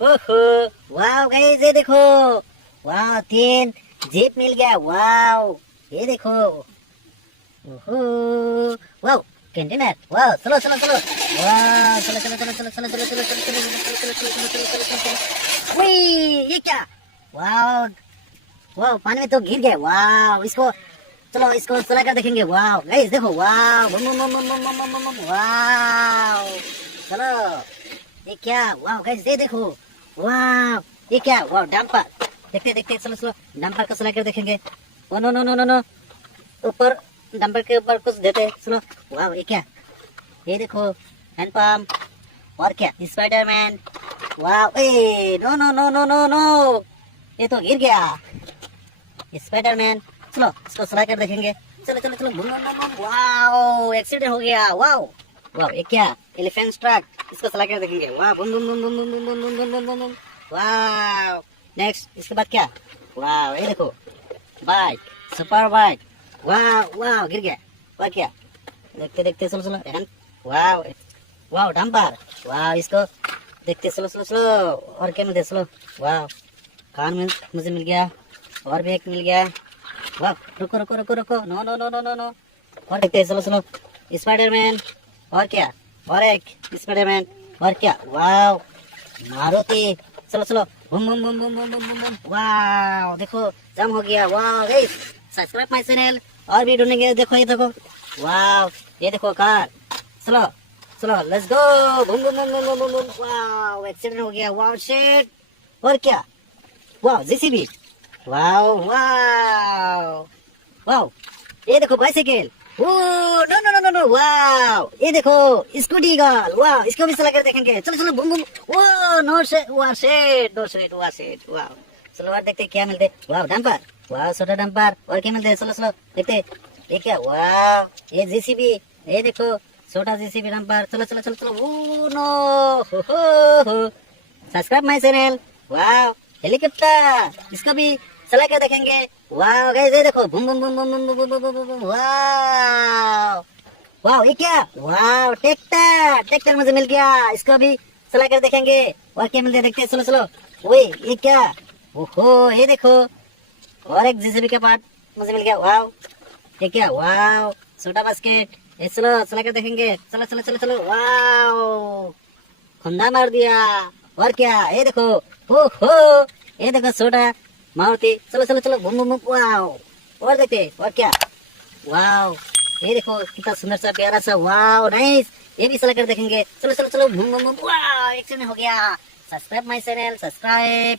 ओहो वाव गाइस ये देखो, वाव 3 जीप मिल गया। वाव ये देखो, ओहो वाव कंटेनर, वाव चलो चलो चलो, वाव चलो चलो चलो चलो चलो चलो चलो चलो चलो चलो चलो। ये क्या, वाव वाव पानी में तो गिर गए। वाव इसको चलो इसको चला कर देखेंगे। वाव गाइस देखो, वाव वाव चलो ये क्या, वाव गाइस ये देखो, वाव ये क्या, वाव डंपर, देखते देखते चलो चलो डंपर को चला कर देखेंगे। Oh no no no no no, ऊपर डंपर के ऊपर कुछ देते चलो। वाव ये क्या, ये देखो हैंड पंप, और क्या Spiderman. Wow ah no no no no no no, ये तो गिर गया स्पाइडरमैन। चलो इसको चला कर देखेंगे। चलो चलो चलो, वाव एक्सीडेंट हो गया। वाव वाव ये क्या, एलिफेंट ट्रक, इसको चला कर देखेंगे। वाह boom boom boom boom boom boom boom boom boom boom boom. Wow next इसके बाद क्या, वाव ये देखो bike, super bike. Wow wow गिर गया। वाह क्या, देखते देखते चलो चलो हैंड, वाव वाव डंपर, वाव इसको देखते चलो चलो चलो। और क्या मिलते चलो, वाव कान में मुझे मिल गया, और भी एक मिल गया। वाह रुको रुको रुको रुको, no no no no no no, और देखते चलो चलो स्पाइडरमैन, और क्या, और एक स्पाइडरमैन, और क्या, वाव मारुति। चलो चलो boom boom boom boom boom boom boom. Wow देखो जम हो गया। Wow guys subscribe my channel, और भी ढूंढेंगे। देखो ये देखो, वाव ये देखो कार। चलो चलो let's go, boom boom boom boom boom boom. Wow accident हो गया। वाव शिट, और क्या, वाव जेसीबी। वाव वाव वाव ये देखो bicycle. Oh no no no no no, wow ये देखो स्कूटी गर्ल। वाव इसको भी चला कर देखेंगे। चलो चलो boom boom. Oh no shit, वाह शिट, नो शिट, वाह शिट। वाव चलो और देखते क्या मिलते। वाव डंपर, वाव छोटा डंपर, और क्या मिलते। चलो चलो देखते ये क्या, वाव ये जेसीबी, ये देखो छोटा जेसीबी डंपर। चलो चलो चलो चलो, ओ नो हो subscribe my channel. Wow helicopter, इसको भी चला कर देखेंगे। वाव गाइस ये देखो boom boom boom boom boom boom boom boom boom. Wow wow ये क्या, वाव ट्रैक्टर, ट्रैक्टर मुझे मिल गया, इसको भी चला कर देखेंगे। और क्या मिलते देखते चलो चलो। ओए ये क्या, ओहो ये देखो, और एक जेसीबी का पार्ट मुझे मिल गया। वाव ये क्या, वाव छोटा बास्केट, ये चलो चला कर देखेंगे। चलो चलो चलो चलो, वाव खुंदा मार दिया। और क्या ये देखो, ओहो ये देखो छोटा मारुति। चलो चलो चलो बूम बूम बूम। वाव और देखते, और क्या, वाव ये देखो कितना सुंदर सा प्यारा सा। वाव नाइस, ये भी चला कर देखेंगे। चलो चलो चलो बूम बूम बूम। वाव एक्सीडेंट हो गया। Subscribe my channel, subscribe.